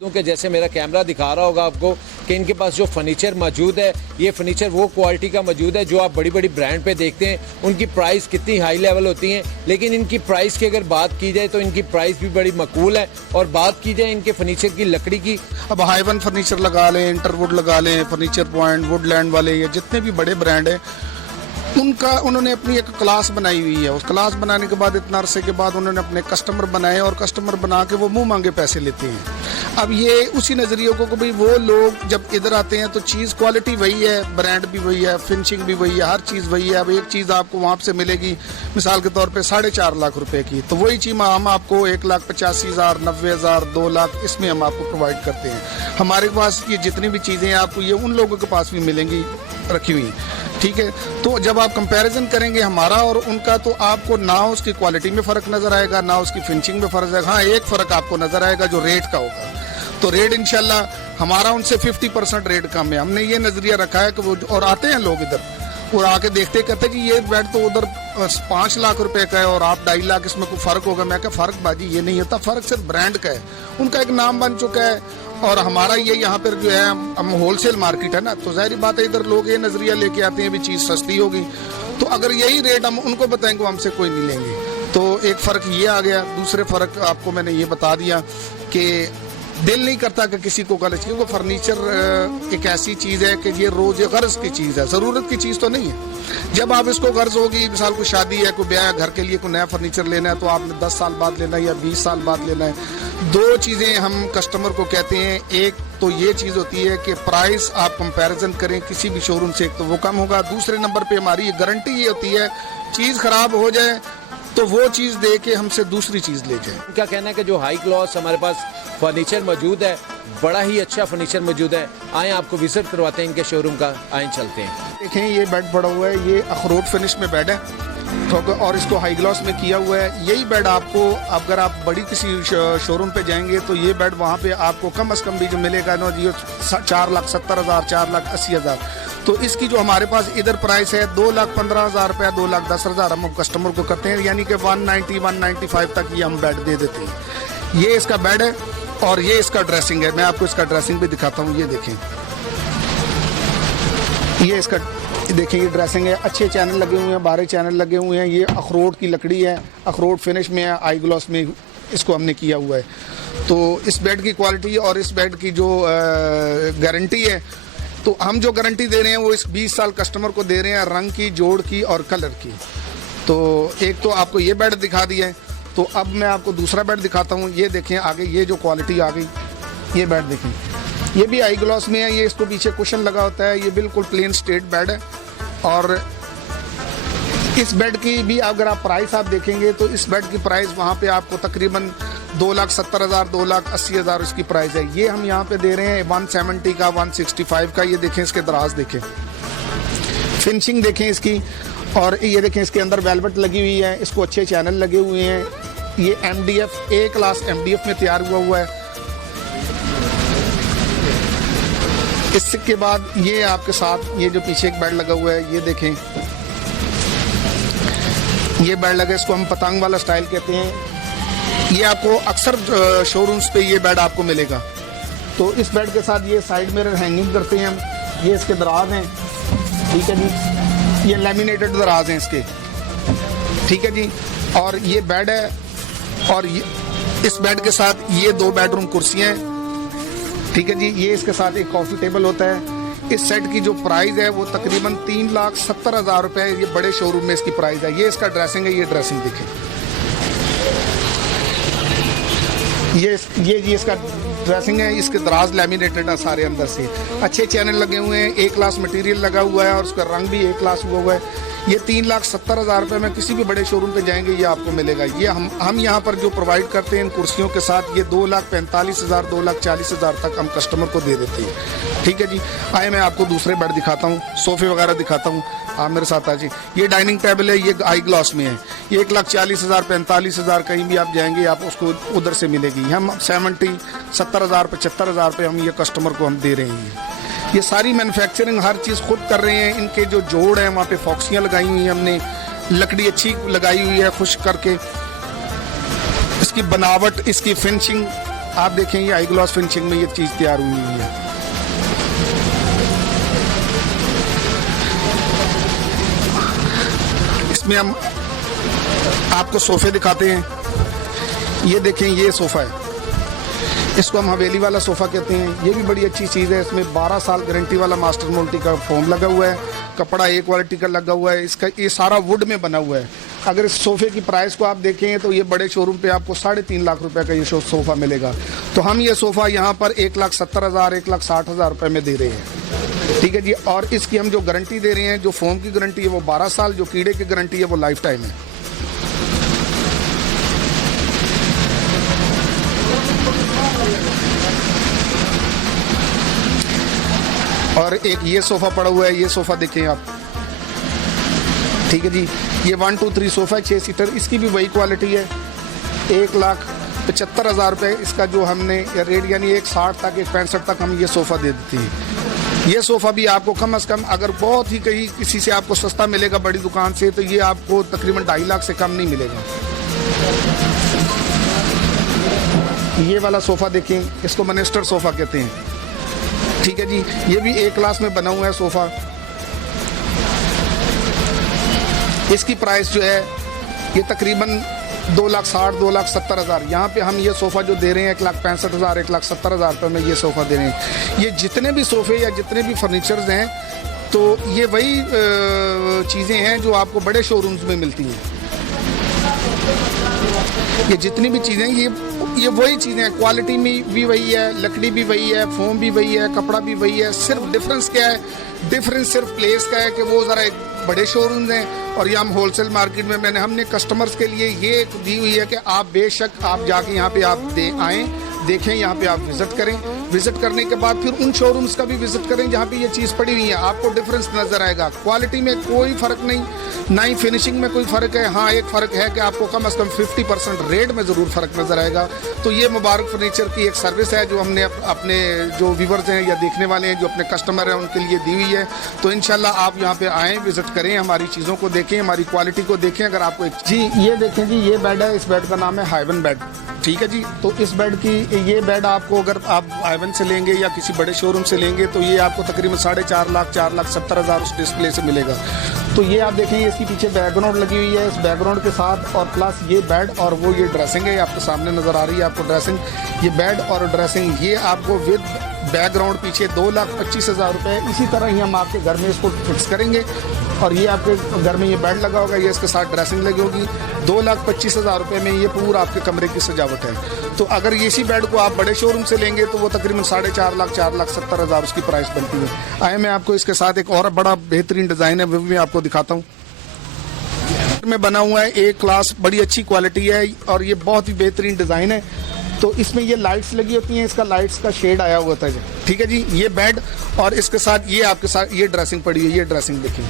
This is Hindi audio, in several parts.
कि जैसे मेरा कैमरा दिखा रहा होगा आपको कि इनके पास जो फर्नीचर मौजूद है, ये फर्नीचर वो क्वालिटी का मौजूद है जो आप बड़ी बड़ी ब्रांड पे देखते हैं। उनकी प्राइस कितनी हाई लेवल होती है, लेकिन इनकी प्राइस की अगर बात की जाए तो इनकी प्राइस भी बड़ी मकबूल है। और बात की जाए इनके फर्नीचर की लकड़ी की, अब हाइवन फर्नीचर लगा लें, इंटरवुड लगा लें, फर्नीचर पॉइंट, वुडलैंड वाले, ये जितने भी बड़े ब्रांड हैं उन्होंने अपनी एक क्लास बनाई हुई है। उस क्लास बनाने के बाद इतना अरसे के बाद उन्होंने अपने कस्टमर बनाए और कस्टमर बना के वो मुंह मांगे पैसे लेते हैं। अब ये उसी नज़रिए को भाई वो लोग जब इधर आते हैं तो चीज़ क्वालिटी वही है, ब्रांड भी वही है, फिनिशिंग भी वही है, हर चीज़ वही है। अब एक चीज़ आपको वहाँ से मिलेगी मिसाल के तौर पे 4.5 लाख रुपए की, तो वही चीज़ हम आपको 1,85,000, 90,000, 2 लाख इसमें हम आपको प्रोवाइड करते हैं। हमारे पास ये जितनी भी चीज़ें हैं आपको ये उन लोगों के पास भी मिलेंगी रखी हुई, ठीक है। तो जब आप कंपैरिजन करेंगे हमारा और उनका तो आपको ना उसकी क्वालिटी में फ़र्क नज़र आएगा, ना उसकी फिनिशिंग में फ़र्क आएगा। हाँ, एक फ़र्क आपको नज़र आएगा जो रेट का होगा। तो रेट इंशाल्लाह हमारा उनसे 50% रेट कम है। हमने ये नज़रिया रखा है कि वो और आते हैं लोग इधर और आके देखते कहते कि ये बेड तो उधर 5 लाख रुपए का है और आप 2.5 लाख, इसमें कोई फ़र्क होगा। मैं क्या फ़र्क बाजी ये नहीं होता, फ़र्क सिर्फ ब्रांड का है, उनका एक नाम बन चुका है। और हमारा ये यहाँ पर जो है हम होलसेल मार्केट है ना, तो जाहिर बात है इधर लोग ये नज़रिया लेके आते हैं भी चीज़ सस्ती होगी, तो अगर यही रेट हम उनको बताएंगे हमसे कोई नहीं लेंगे। तो एक फ़र्क ये आ गया। दूसरे फ़र्क आपको मैंने ये बता दिया कि दिल नहीं करता कि किसी को गलत, क्योंकि फर्नीचर एक ऐसी चीज़ है कि ये रोज़ गर्ज की चीज़ है, ज़रूरत की चीज़ तो नहीं है। जब आप इसको गर्ज होगी, मिसाल कोई शादी है, कोई ब्याह है, घर के लिए कोई नया फर्नीचर लेना है, तो आपने 10 साल बाद लेना है या 20 साल बाद लेना है। 2 चीज़ें हम कस्टमर को कहते हैं, एक तो ये चीज़ होती है कि प्राइस आप कंपैरिजन करें किसी भी शोरूम से, एक तो वो कम होगा। दूसरे नंबर पे हमारी गारंटी ये होती है चीज़ ख़राब हो जाए तो वो चीज़ दे के हमसे दूसरी चीज़ ले जाए। उनका कहना है कि जो हाई क्लास हमारे पास फर्नीचर मौजूद है, बड़ा ही अच्छा फर्नीचर मौजूद है। आए आपको विजिट करवाते हैं इनके शोरूम का, आए चलते हैं। देखें ये बेड पड़ा हुआ है, ये अखरोट फिनिश में बेड है और इसको हाई ग्लॉस में किया हुआ है। यही बेड आपको अगर आप बड़ी किसी शोरूम पे जाएंगे तो ये बेड वहाँ पे आपको कम से कम भी जो मिलेगा ना जी 4,70,000, 4,80,000। तो इसकी जो हमारे पास इधर प्राइस है 2,15,000 रुपया, 2,10,000 हम कस्टमर को करते हैं, यानी कि 190, 195 तक ये हम बेड दे देते हैं। ये इसका बेड है और ये इसका ड्रेसिंग है। मैं आपको इसका ड्रेसिंग भी दिखाता हूँ, ये देखें, ये इसका देखें, ये ड्रेसिंग है। अच्छे चैनल लगे हुए हैं, 12 चैनल लगे हुए हैं। ये अखरोट की लकड़ी है, अखरोट फिनिश में है, आई ग्लॉस में इसको हमने किया हुआ है। तो इस बेड की क्वालिटी और इस बेड की जो गारंटी है, तो हम जो गारंटी दे रहे हैं वो इस 20 साल कस्टमर को दे रहे हैं, रंग की, जोड़ की और कलर की। तो एक तो आपको ये बेड दिखा दिया है, तो अब मैं आपको दूसरा बेड दिखाता हूँ। ये देखें आगे, ये जो क्वालिटी आ गई, ये बेड देखें, ये भी आई ग्लॉस में है। ये इसको पीछे कुशन लगा होता है, ये बिल्कुल प्लेन स्ट्रेट बेड है। और इस बेड की भी अगर आप प्राइस आप देखेंगे तो इस बेड की प्राइस वहाँ पे आपको तकरीबन 2,70,000, 2,80,000 इसकी प्राइस है। ये हम यहाँ पे दे रहे हैं 170 का, 165 का। ये देखें, इसके दराज देखें, फिनिशिंग देखें इसकी, और ये देखें इसके अंदर वेलवेट लगी हुई है, इसको अच्छे चैनल लगे हुए हैं। ये MDF A क्लास MDF में तैयार हुआ है। इसके बाद ये आपके साथ ये जो पीछे एक बेड लगा हुआ है, ये देखें, ये बेड लगा, इसको हम पतंग वाला स्टाइल कहते हैं। ये आपको अक्सर शोरूम्स पे ये बेड आपको मिलेगा। तो इस बेड के साथ ये साइड मिरर हैंगिंग करते हैं हम। ये इसके दराज हैं, ठीक है जी, ये लेमिनेटेड दराज हैं इसके, ठीक है जी। और ये बेड है, और ये इस बेड के साथ ये 2 बेडरूम कुर्सियाँ हैं, ठीक है जी। ये इसके साथ एक कॉफ़ी टेबल होता है। इस सेट की जो प्राइस है वो तकरीबन 3,70,000 रुपये, ये बड़े शोरूम में इसकी प्राइस है। ये इसका ड्रेसिंग है, ये ड्रेसिंग देखें, ये इसका ड्रेसिंग है। इसके दराज लेमिनेटेड है सारे अंदर से, अच्छे चैनल लगे हुए हैं, A क्लास मटेरियल लगा हुआ है और उसका रंग भी A क्लास हुआ है। ये 3,70,000 रुपये में किसी भी बड़े शोरूम पे जाएंगे ये आपको मिलेगा। ये हम यहाँ पर जो प्रोवाइड करते हैं इन कुर्सियों के साथ, ये 2,45,000, 2,40,000 तक हम कस्टमर को दे देते हैं, ठीक है जी। आए मैं आपको दूसरे बेड दिखाता हूँ, सोफे वगैरह दिखाता हूँ, आप मेरे साथ आ जी। ये डाइनिंग टेबल है, ये आई ग्लॉस में है। ये 1,40,000, 45,000 कहीं भी आप जाएंगे आप उसको उधर से मिलेगी। हम 70,000, 75,000 रुपये हम ये कस्टमर को हम दे रहे हैं। ये सारी मैन्युफैक्चरिंग हर चीज़ खुद कर रहे हैं। इनके जो जोड़ हैं वहाँ पे फॉक्सियाँ लगाई हुई हैं हमने, लकड़ी अच्छी लगाई हुई है खुश करके। इसकी बनावट, इसकी फिनिशिंग आप देखें ये आई ग्लॉस फिनिशिंग में ये चीज़ तैयार हुई हुई है। इसमें हम आपको सोफे दिखाते हैं। ये देखें ये सोफ़ा है, इसको हम हवेली वाला सोफ़ा कहते हैं। ये भी बड़ी अच्छी चीज़ है। इसमें 12 साल गारंटी वाला मास्टर मोल्टी का फोम लगा हुआ है, कपड़ा ए क्वालिटी का लगा हुआ है। इसका ये सारा वुड में बना हुआ है। अगर इस सोफ़े की प्राइस को आप देखें तो ये बड़े शोरूम पे आपको 3.5 लाख रुपए का ये सोफ़ा मिलेगा। तो हम ये सोफ़ा यहाँ पर 1,70,000 1,60,000 रुपये में दे रहे हैं। ठीक है जी। और इसकी हम जो गारंटी दे रहे हैं, जो फोम की गारंटी है वो 12 साल, जो कीड़े की गारंटी है वो लाइफ टाइम है। और एक ये सोफ़ा पड़ा हुआ है, ये सोफ़ा देखें आप। ठीक है जी। ये 1 2 3 सोफ़ा है 6 सीटर। इसकी भी वही क्वालिटी है। 1,75,000 रुपये इसका जो हमने रेट, यानी 1,60 तक 1,65 तक हम ये सोफ़ा दे देते हैं। ये सोफ़ा भी आपको कम से कम, अगर बहुत ही कहीं किसी से आपको सस्ता मिलेगा बड़ी दुकान से, तो ये आपको तकरीबन 2.5 लाख से कम नहीं मिलेगा। ये वाला सोफ़ा देखें, इसको मिनिस्टर सोफ़ा कहते हैं। ठीक है जी। ये भी A क्लास में बना हुआ है सोफ़ा। इसकी प्राइस जो है ये तकरीबन 2,60,000 2,70,000। यहाँ पे हम ये सोफ़ा जो दे रहे हैं 1,65,000 1,70,000 रुपये में ये सोफ़ा दे रहे हैं। ये जितने भी सोफ़े या जितने भी फर्नीचर्स हैं, तो ये वही चीज़ें हैं जो आपको बड़े शोरूम्स में मिलती हैं। ये जितनी भी चीज़ें ये वही चीज़ें हैं। क्वालिटी में भी वही है, लकड़ी भी वही है, फोम भी वही है, कपड़ा भी वही है। सिर्फ डिफरेंस क्या है? डिफरेंस सिर्फ प्लेस का है कि वो ज़रा एक बड़े शोरूम्स हैं और ये हम होलसेल मार्केट में हमने कस्टमर्स के लिए ये दी हुई है कि आप बेशक आप जाके यहाँ पे आप आएँ, देखें, यहाँ पे आप विज़िट करें। विज़िट करने के बाद फिर उन शोरूम्स का भी विज़िट करें जहाँ पे ये चीज़ पड़ी हुई है। आपको डिफरेंस नज़र आएगा। क्वालिटी में कोई फ़र्क नहीं, ना ही फिनिशिंग में कोई फ़र्क है। हाँ, एक फ़र्क है कि आपको कम से कम 50% रेट में ज़रूर फ़र्क नज़र आएगा। तो ये मुबारक फर्नीचर की एक सर्विस है जो हमने अपने जो व्यूवर्स हैं या देखने वाले हैं, जो अपने कस्टमर हैं, उनके लिए दी हुई है। तो इंशाल्लाह आप यहाँ पे आएँ, विज़िट करें, हमारी चीज़ों को देखें, हमारी क्वालिटी को देखें। अगर आपको जी ये देखें जी, ये बेड है। इस बेड का नाम है हाइवन बेड। ठीक है जी। तो इस बेड की ये बेड आपको अगर आप हाइवन से लेंगे या किसी बड़े शोरूम से लेंगे तो ये आपको तकरीबन 4.5 लाख 4,70,000 उस डिस्प्ले से मिलेगा। तो ये आप देखें, इसके पीछे बैकग्राउंड लगी हुई है। इस बैकग्राउंड के साथ और प्लस ये बेड और वो ये ड्रेसिंग है, आपके सामने नज़र आ रही है आपको ड्रेसिंग। ये बेड और ड्रेसिंग ये आपको विद बैकग्राउंड पीछे 2,25,000 रुपये। इसी तरह ही हम आपके घर में इसको फिक्स करेंगे और ये आपके घर में ये बेड लगा होगा, ये इसके साथ ड्रेसिंग लगी होगी। 2,25,000 रुपये में ये पूरा आपके कमरे की सजावट है। तो अगर इसी बेड को आप बड़े शोरूम से लेंगे तो वो तकरीबन 4.5 लाख 4,70,000 उसकी प्राइस बनती है। आए मैं आपको इसके साथ एक और बड़ा बेहतरीन डिज़ाइन है वो भी आपको दिखाता हूँ। में बना हुआ है A क्लास, बड़ी अच्छी क्वालिटी है और ये बहुत ही बेहतरीन डिज़ाइन है। तो इसमें ये लाइट्स लगी होती हैं, इसका लाइट्स का शेड आया हुआ था जी। ठीक है जी। ये बेड और इसके साथ ये आपके साथ ये ड्रेसिंग पड़ी है। ये ड्रेसिंग देखिए,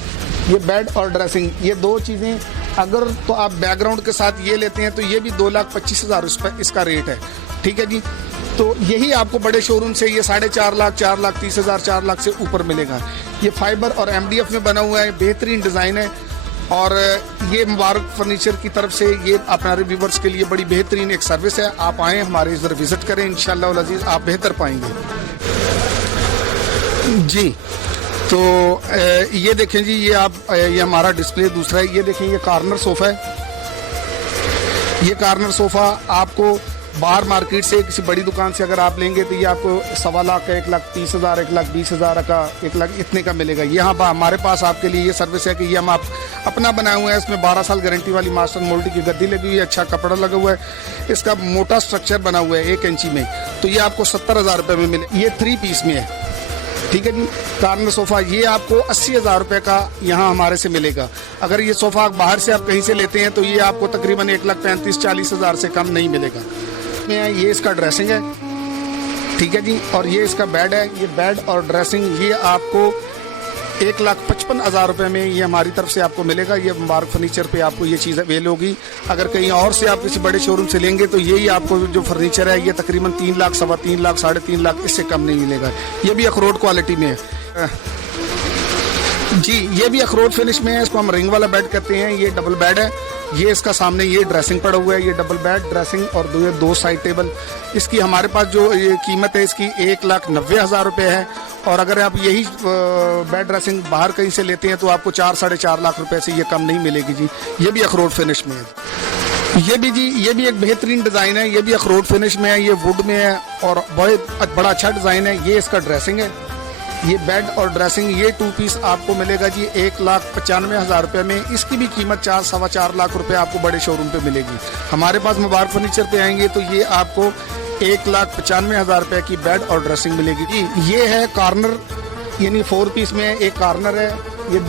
ये बेड और ड्रेसिंग, ये दो चीज़ें अगर तो आप बैकग्राउंड के साथ ये लेते हैं तो ये भी 2,25,000 रुपये इसका रेट है। ठीक है जी। तो यही आपको बड़े शोरूम से ये 4.5 लाख 4,30,000 4 लाख से ऊपर मिलेगा। ये फाइबर और MDF में बना हुआ है, बेहतरीन डिज़ाइन है। और ये मुबारक फर्नीचर की तरफ से ये हमारे व्यूवर्स के लिए बड़ी बेहतरीन एक सर्विस है। आप आएँ, हमारे इधर विज़िट करें, इंशाअल्लाह अज़ीज़ आप बेहतर पाएंगे जी। तो ये देखें जी, ये हमारा डिस्प्ले दूसरा है। ये देखें, ये कॉर्नर सोफ़ा है। ये कॉर्नर सोफ़ा आपको बाहर मार्केट से किसी बड़ी दुकान से अगर आप लेंगे तो ये आपको 1.25 लाख का 1,30,000 1,20,000 का 1 लाख इतने का मिलेगा। यहाँ हमारे पास आपके लिए ये सर्विस है कि ये हम आप अपना बनाए हुए हैं। इसमें 12 साल गारंटी वाली मास्टर मोल्टी की गद्दी लगी हुई है, अच्छा कपड़ा लगा हुआ है, इसका मोटा स्ट्रक्चर बना हुआ है 1 इंची में। तो ये आपको 70,000 रुपये में मिले। ये 3 पीस में है। ठीक है जी। कॉर्नर सोफ़ा ये आपको 80,000 रुपये का यहाँ हमारे से मिलेगा। अगर ये सोफ़ा बाहर से आप कहीं से लेते हैं तो ये आपको तकरीबन 1,35,000-40,000 से कम नहीं मिलेगा। ये इसका ड्रेसिंग है। ठीक है जी। और ये इसका बेड है। ये बेड और ड्रेसिंग ये आपको 1,55,000 रुपये में ये हमारी तरफ से आपको मिलेगा। ये मुबारक फर्नीचर पे आपको ये चीज़ अवेल होगी। अगर कहीं और से आप किसी बड़े शोरूम से लेंगे तो यही आपको जो फर्नीचर है ये तकरीबन 3 लाख 3.25 लाख 3.5 लाख इससे कम नहीं मिलेगा। ये भी अखरोट क्वालिटी में है जी। ये भी अखरोट फिनिश में है। इसको हम रिंग वाला बेड कहते हैं। ये डबल बेड है ये इसका सामने ये ड्रेसिंग पड़ा हुआ है, ये डबल बेड ड्रेसिंग और दो साइड टेबल। इसकी हमारे पास जो ये कीमत है इसकी 1,90,000 रुपये है। और अगर आप यही बेड ड्रेसिंग बाहर कहीं से लेते हैं तो आपको 4-4.5 लाख रुपए से ये कम नहीं मिलेगी जी। ये भी अखरोट फिनिश में है। ये भी जी, ये भी एक बेहतरीन डिज़ाइन है, ये भी अखरोट फिनिश में है, ये वुड में है और बहुत बड़ा अच्छा डिज़ाइन है। ये इसका ड्रेसिंग है, ये बेड और ड्रेसिंग, ये 2 पीस आपको मिलेगा जी 1,95,000 रुपये में। इसकी भी कीमत 4-4.25 लाख रुपए आपको बड़े शोरूम पे मिलेगी। हमारे पास मुबारक फर्नीचर पे आएंगे तो ये आपको 1,95,000 रुपये की बेड और ड्रेसिंग मिलेगी जी। ये है कॉर्नर, यानी 4 पीस में एक कॉर्नर है, ये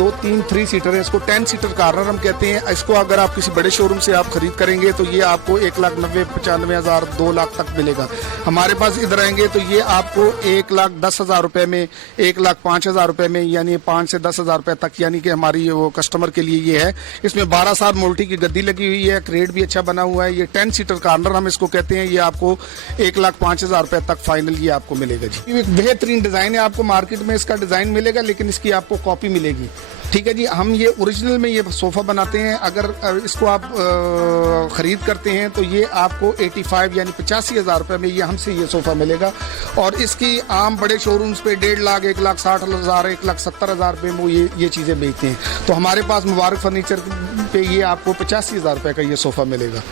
3 सीटर है, इसको 10 सीटर कॉर्नर हम कहते हैं। इसको अगर आप किसी बड़े शोरूम से आप खरीद करेंगे तो ये आपको 1,90,95,000 2 लाख तक मिलेगा। हमारे पास इधर आएंगे तो ये आपको 1,10,000 रुपये में, 1,05,000 रुपये में, यानी 5 से 10,000 रुपये तक, यानी कि हमारी वो कस्टमर के लिए ये है। इसमें 12 साल मोल्टी की गद्दी लगी हुई है, क्रेड भी अच्छा बना हुआ है। ये 10 सीटर कॉर्नर हम इसको कहते हैं। ये आपको 1,05,000 रुपये तक फाइनल ये आपको मिलेगा जी। एक बेहतरीन डिज़ाइन है, आपको मार्केट में इसका डिज़ाइन मिलेगा लेकिन इसकी आपको कॉपी मिलेगी। ठीक है जी। हम ये ओरिजिनल में ये सोफ़ा बनाते हैं। अगर इसको आप ख़रीद करते हैं तो ये आपको 85 यानी 85,000 रुपये में ये हमसे ये सोफ़ा मिलेगा। और इसकी आम बड़े शोरूम्स पे 1.5 लाख, 1,60,000, 1,70,000 रुपये में वो ये चीज़ें बेचते हैं। तो हमारे पास मुबारक फर्नीचर पे ये आपको 85,000 रुपये का ये सोफ़ा मिलेगा।